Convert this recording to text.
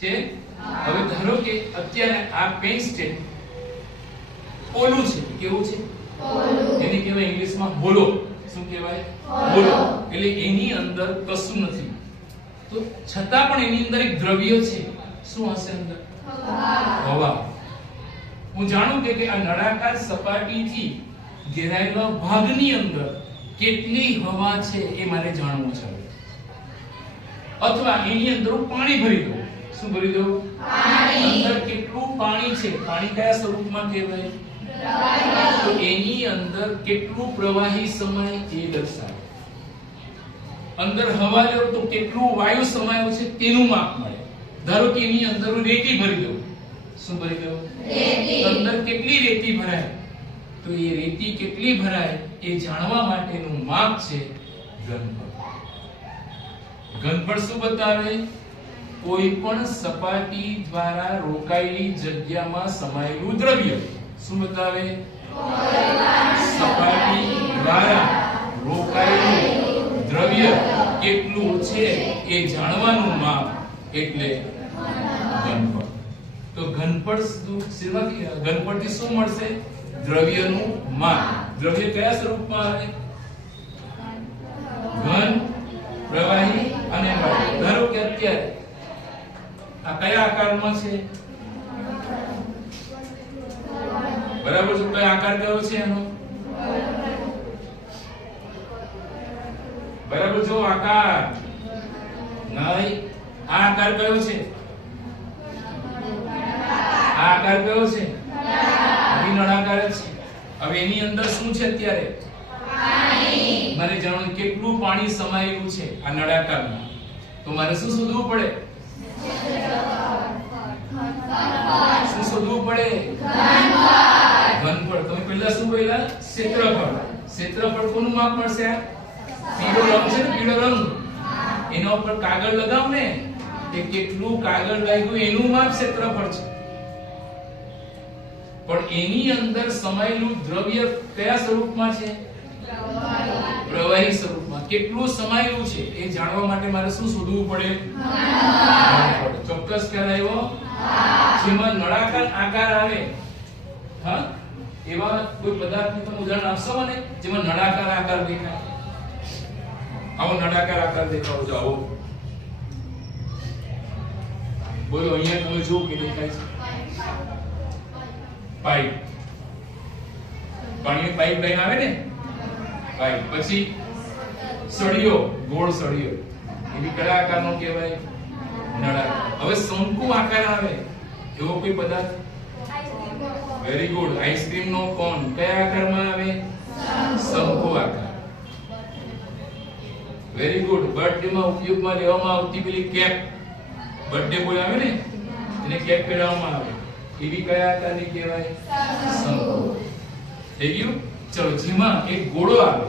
છે. હવે ધારો કે અત્યારે આ પેન સ્ટેટ પોલું છે. કેવું છે? પોલું. એને કહેવાય ઇંગ્લિશમાં હોલો. શું કહેવાય? હોલો. એટલે એની અંદર કશું નથી. તો છતાં પણ એની અંદર એક દ્રવ્ય છે. શું હશે અંદર? હવા. હું જાણું કે આ નળાકાર સપાટીથી ઘેરાયેલા ભાગની અંદર કેટલી હવા છે એ મારે જાણવું છે. અથવા એની અંદર હું પાણી ભરી દઉં. શું ભરી દઉં? પાણી. અંદર કેટલું પાણી છે? પાણી કયા સ્વરૂપમાં કહેવાય? તો એની અંદર કેટલું પ્રવાહી સમય એ દર્શાવે. અંદર હવા લો તો કેટલું વાયુ સમાયો છે તેનું માપ મળે. ધારો કે એની અંદર હું રેતી ભરી દઉં. શું ભરી દઉં? રેતી. અંદર કેટલી રેતી ભરાય? તો એ રેતી કેટલી ભરાય એ જાણવા માટેનું માપ છે ઘનફળ. ઘનફળ શું બતાવે? કોઈ પણ સપાટી દ્વારા રોકાયેલી જગ્યામાં સમાયેલું દ્રવ્ય. શું બતાવે? સપાટી દ્વારા રોકાયેલું દ્રવ્ય કેટલું છે એ જાણવાનું માપ એટલે ઘનફળ. તો ઘનફળ ઘનફળથી શું મળશે? દ્રવ્યનું માપ. દ્રવ્ય કયા સ્વરૂપમાં આવે? ઘન, પ્રવાહી અને વાયુ. ધારો કે અત્યારે આ કયા આકારમાં છે? બરાબર છે. કયો આકાર કયો છે એનો? બરાબર. જો આકાર નહીં, આ આકાર કયો છે? આ આકાર કયો છે? નળાકાર છે. હવે એની અંદર શું છે અત્યારે? પાણી. મારે જાણવું કેટલું પાણી સમાયેલું છે આ નળાકારમાં. તો મારે શું શોધવું પડે? શું શોધવું પડે? ઘનફળ. તમે પહેલા શું બોલ્યા? ક્ષેત્રફળ. ક્ષેત્રફળ કોનું માપ મળશે? પીળો રંગ છે ને, પીળો રંગ એના ઉપર કાગળ લગાવ ને, એ કેટલું કાગળ લાગ્યું એનું માપ ક્ષેત્રફળ છે. પણ એની અંદર સમાયેલું દ્રવ્ય કયા સ્વરૂપમાં છે? પ્રવાહી સ્વરૂપમાં. કેટલું સમાયેલું છે એ જાણવા માટે મારે શું શોધવું પડે? ચોક્કસ ખ્યાલ આવ્યો? જેમાં નળાકાર આકાર આવે, હા, એવા કોઈ પદાર્થનું તમે ઉદાહરણ આપશો મને જેમાં નળાકાર આકાર દેખાય? આવો નળાકાર આકાર દેખાવો જો આવો. બોલો અહીંયા તમે જો કે દેખાય છે? પાઇપ. પાણીની પાઇપ લાઈન આવે ને, પાઇપ. પછી સળિયો, ગોળ સળિયો, એ બી કયા આકારનો કહેવાય? નળાકાર. હવે શંકુ આકાર આવે એવો કોઈ પદાર્થ? Very good. આઈસ્ક્રીમ નો કોન કયા આકારમાં આવે? શંકુ આકાર. Very good. બર્થડે માં ઉપયોગમાં લેવામાં આવતી પેલી કેપ, બર્થડે બોય આવે ને એને કેપ પહેરાવવામાં આવે, એ બી કયા આકારની કહેવાય? શંકુ. થઈ ગયું? ચલો, જેમાં એક ગોળો આવે